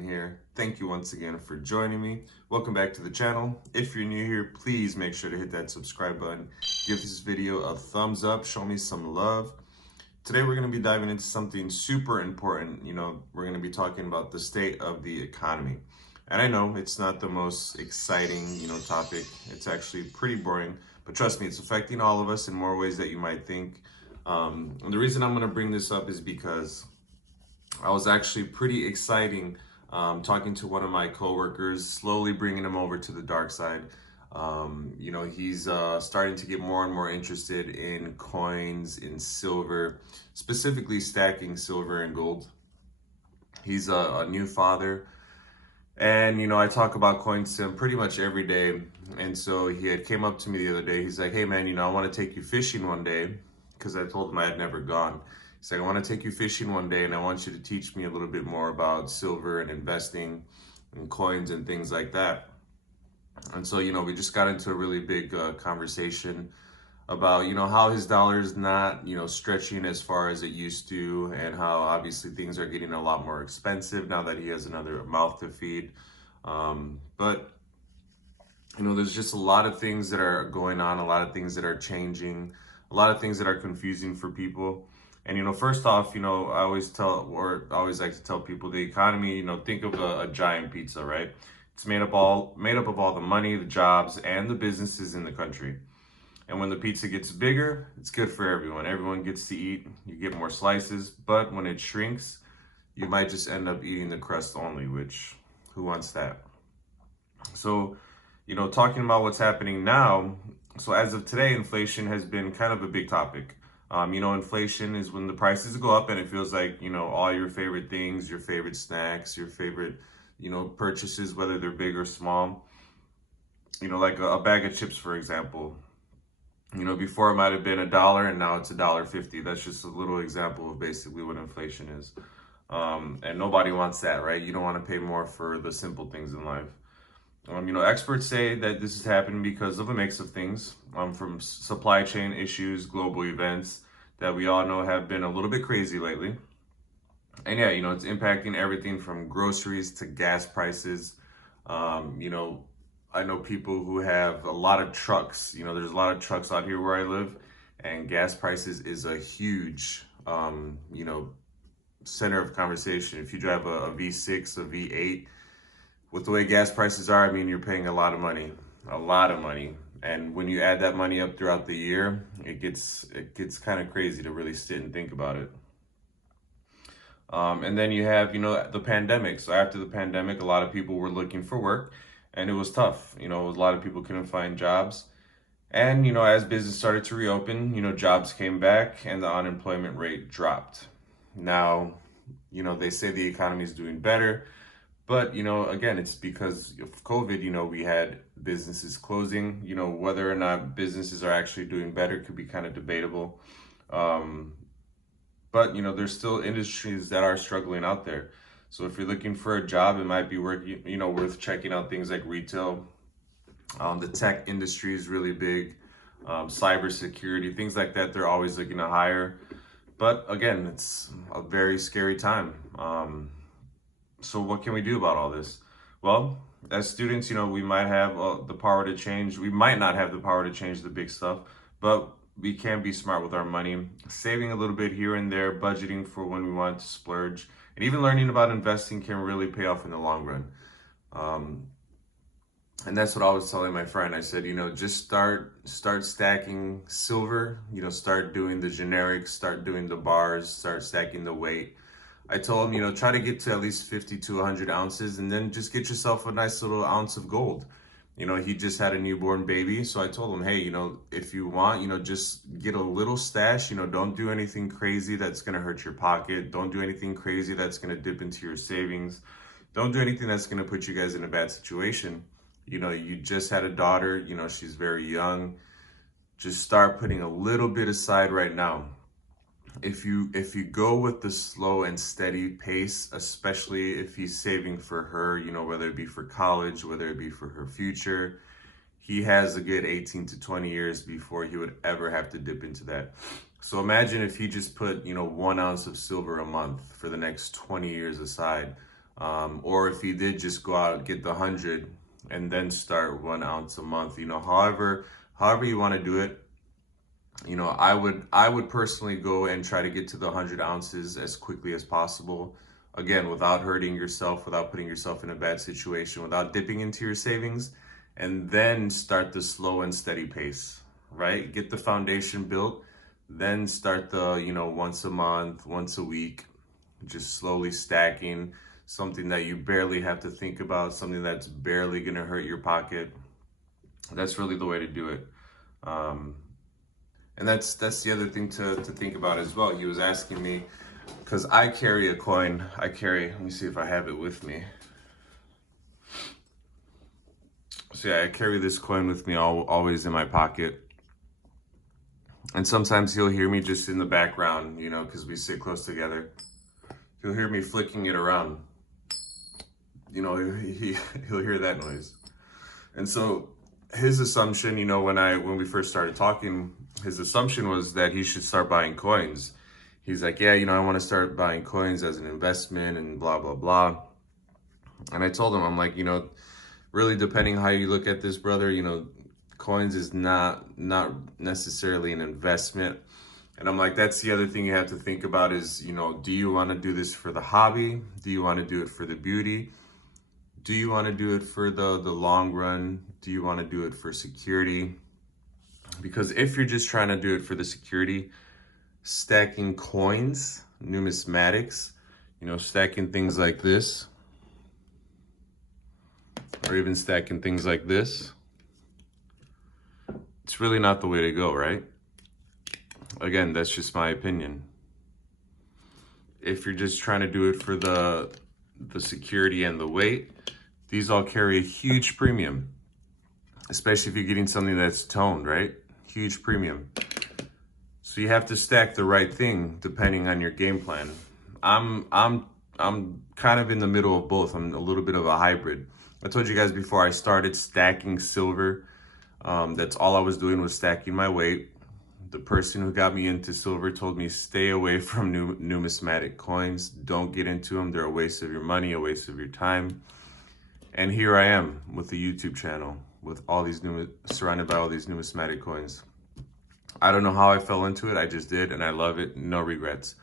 being here. Thank you once again for joining me. Welcome back to the channel. If you're new here, please make sure to hit that subscribe button. Give this video a thumbs up, show me some love. Today we're going to be diving into something super important. We're going to be talking about the state of the economy. And I know it's not the most exciting, topic. It's actually pretty boring, but trust me, it's affecting all of us in more ways that you might think. And the reason I'm going to bring this up is because I was actually pretty exciting talking to one of my coworkers, slowly bringing him over to the dark side. He's starting to get more and more interested in coins, in silver, specifically stacking silver and gold. He's a new father. And, I talk about coins to him pretty much every day. And so he had came up to me the other day. He's like, hey, man, I want to take you fishing one day, because I told him I had never gone. He's like, I want to take you fishing one day, and I want you to teach me a little bit more about silver and investing and coins and things like that. And so, we just got into a really big conversation about, how his dollar is not, stretching as far as it used to, and how obviously things are getting a lot more expensive now that he has another mouth to feed. But there's just a lot of things that are going on, a lot of things that are changing, a lot of things that are confusing for people. And first off, I always like to tell people the economy, think of a giant pizza, right? It's made up of all the money, the jobs, and the businesses in the country. And when the pizza gets bigger, it's good for everyone. Everyone gets to eat, you get more slices, but when it shrinks, you might just end up eating the crust only, which who wants that? So, talking about what's happening now, so as of today, inflation has been kind of a big topic. Inflation is when the prices go up and it feels like, all your favorite things, your favorite snacks, your favorite, purchases, whether they're big or small, like a bag of chips, for example. Before it might have been $1 and now it's $1.50. That's just a little example of basically what inflation is. And nobody wants that, right? You don't want to pay more for the simple things in life. Experts say that this is happening because of a mix of things, from supply chain issues, global events that we all know have been a little bit crazy lately. And yeah, it's impacting everything from groceries to gas prices. I know people who have a lot of trucks. There's a lot of trucks out here where I live, and gas prices is a huge, center of conversation. If you drive a V6, a V8, with the way gas prices are, you're paying a lot of money. And when you add that money up throughout the year, it gets kind of crazy to really sit and think about it. And then you have, the pandemic. So after the pandemic, a lot of people were looking for work, and it was tough. A lot of people couldn't find jobs. And, as business started to reopen, jobs came back and the unemployment rate dropped. Now, they say the economy is doing better. But, again, it's because of COVID, we had businesses closing. Whether or not businesses are actually doing better could be kind of debatable. But, there's still industries that are struggling out there. So if you're looking for a job, it might be worth checking out things like retail. The tech industry is really big. Cybersecurity, things like that, they're always looking to hire. But again, it's a very scary time. So what can we do about all this? Well, as students, we might have the power to change. We might not have the power to change the big stuff, but we can be smart with our money, saving a little bit here and there, budgeting for when we want to splurge, and even learning about investing can really pay off in the long run. And that's what I was telling my friend. I said, just start stacking silver, start doing the generics, start doing the bars, start stacking the weight. I told him, try to get to at least 50 to 100 ounces, and then just get yourself a nice little ounce of gold. He just had a newborn baby. So I told him, hey, if you want, just get a little stash, don't do anything crazy that's going to hurt your pocket. Don't do anything crazy that's going to dip into your savings. Don't do anything that's going to put you guys in a bad situation. You just had a daughter, she's very young. Just start putting a little bit aside right now. If you go with the slow and steady pace, especially if he's saving for her, whether it be for college, whether it be for her future, he has a good 18 to 20 years before he would ever have to dip into that. So imagine if he just put, 1 ounce of silver a month for the next 20 years aside. Or if he did just go out and get the 100 and then start 1 ounce a month, however you want to do it. I would personally go and try to get to the 100 ounces as quickly as possible. Again, without hurting yourself, without putting yourself in a bad situation, without dipping into your savings, and then start the slow and steady pace, right? Get the foundation built, then start the, once a month, once a week, just slowly stacking something that you barely have to think about, something that's barely going to hurt your pocket. That's really the way to do it. And that's the other thing to think about as well. He was asking me, because I carry a coin. Let me see if I have it with me. So yeah, I carry this coin with me always in my pocket. And sometimes he'll hear me just in the background, because we sit close together. He'll hear me flicking it around. He'll hear that noise. And so his assumption, when we first started talking, his assumption was that he should start buying coins. He's like, yeah, I want to start buying coins as an investment and blah, blah, blah. And I told him, I'm like, really depending how you look at this, brother, coins is not necessarily an investment. And I'm like, that's the other thing you have to think about is, do you want to do this for the hobby? Do you want to do it for the beauty? Do you want to do it for the long run? Do you want to do it for security? Because if you're just trying to do it for the security, stacking coins, numismatics, stacking things like this, or even stacking things like this, it's really not the way to go, right? Again, that's just my opinion. If you're just trying to do it for the security and the weight, these all carry a huge premium, especially if you're getting something that's toned, right? Huge premium. So you have to stack the right thing depending on your game plan. I'm kind of in the middle of both. I'm a little bit of a hybrid. I told you guys before I started stacking silver. That's all I was doing was stacking my weight. The person who got me into silver told me stay away from numismatic coins. Don't get into them. They're a waste of your money, a waste of your time. And here I am with the YouTube channel with all these surrounded by all these numismatic coins. I don't know how I fell into it. I just did, and I love it. No regrets.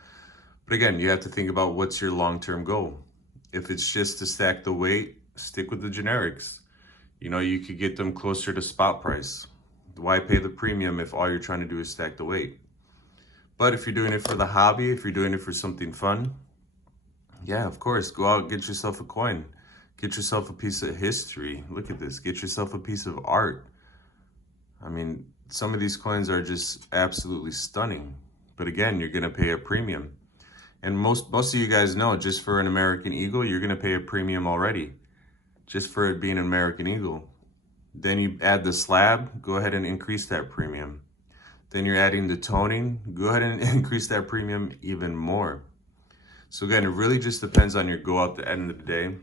But again, you have to think about what's your long-term goal. If it's just to stack the weight, stick with the generics. You could get them closer to spot price. Why pay the premium if all you're trying to do is stack the weight? But if you're doing it for the hobby, if you're doing it for something fun, yeah, of course, go out, get yourself a coin. Get yourself a piece of history. Look at this. Get yourself a piece of art. I mean, some of these coins are just absolutely stunning. But again, you're going to pay a premium. And most of you guys know, just for an American Eagle, you're going to pay a premium already. Just for it being an American Eagle. Then you add the slab, go ahead and increase that premium. Then you're adding the toning, go ahead and increase that premium even more. So again, it really just depends on your goal at the end of the day.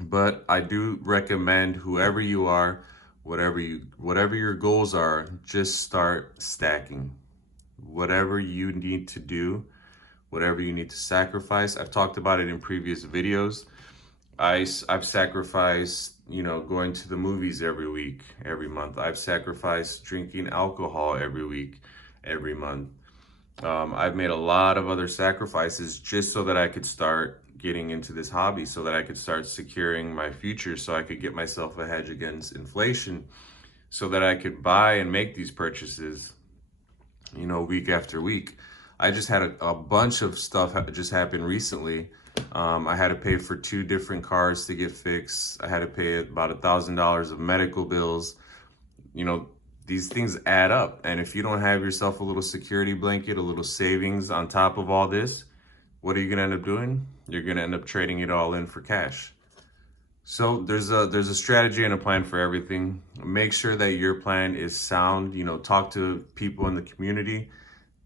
But I do recommend whoever you are, whatever your goals are, just start stacking. Whatever you need to do, whatever you need to sacrifice. I've talked about it in previous videos. I've sacrificed, going to the movies every week, every month. I've sacrificed drinking alcohol every week, every month. I've made a lot of other sacrifices just so that I could start getting into this hobby, so that I could start securing my future, so I could get myself a hedge against inflation, so that I could buy and make these purchases, week after week. I just had a bunch of stuff just happen recently. I had to pay for 2 different cars to get fixed. I had to pay about $1,000 of medical bills. These things add up. And if you don't have yourself a little security blanket, a little savings on top of all this, what are you gonna end up doing? You're gonna end up trading it all in for cash. So there's a strategy and a plan for everything. Make sure that your plan is sound. Talk to people in the community.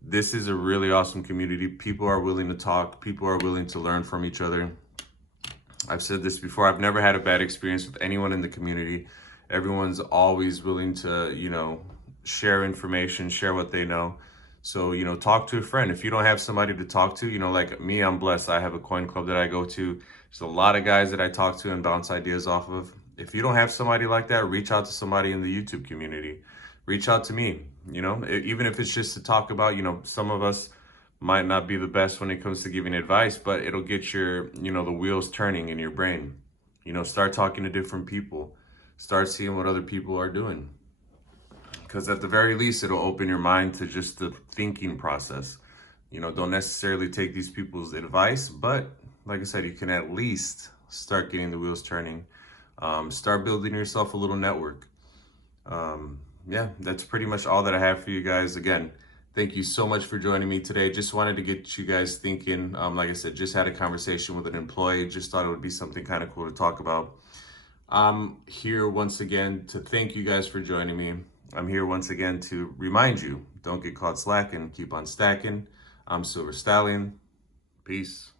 This is a really awesome community. People are willing to talk. People are willing to learn from each other. I've said this before. I've never had a bad experience with anyone in the community. Everyone's always willing to, share information, share what they know. So, talk to a friend. If you don't have somebody to talk to, like me, I'm blessed. I have a coin club that I go to. There's a lot of guys that I talk to and bounce ideas off of. If you don't have somebody like that, reach out to somebody in the YouTube community. Reach out to me, even if it's just to talk about, some of us might not be the best when it comes to giving advice, but it'll get your, the wheels turning in your brain. Start talking to different people. Start seeing what other people are doing. Because at the very least, it'll open your mind to just the thinking process. Don't necessarily take these people's advice, but like I said, you can at least start getting the wheels turning. Start building yourself a little network. Yeah, that's pretty much all that I have for you guys. Again, thank you so much for joining me today. Just wanted to get you guys thinking. Like I said, just had a conversation with an employee. Just thought it would be something kind of cool to talk about. I'm here once again to thank you guys for joining me. I'm here once again to remind you, don't get caught slacking, keep on stacking. I'm Silver Stallion. Peace.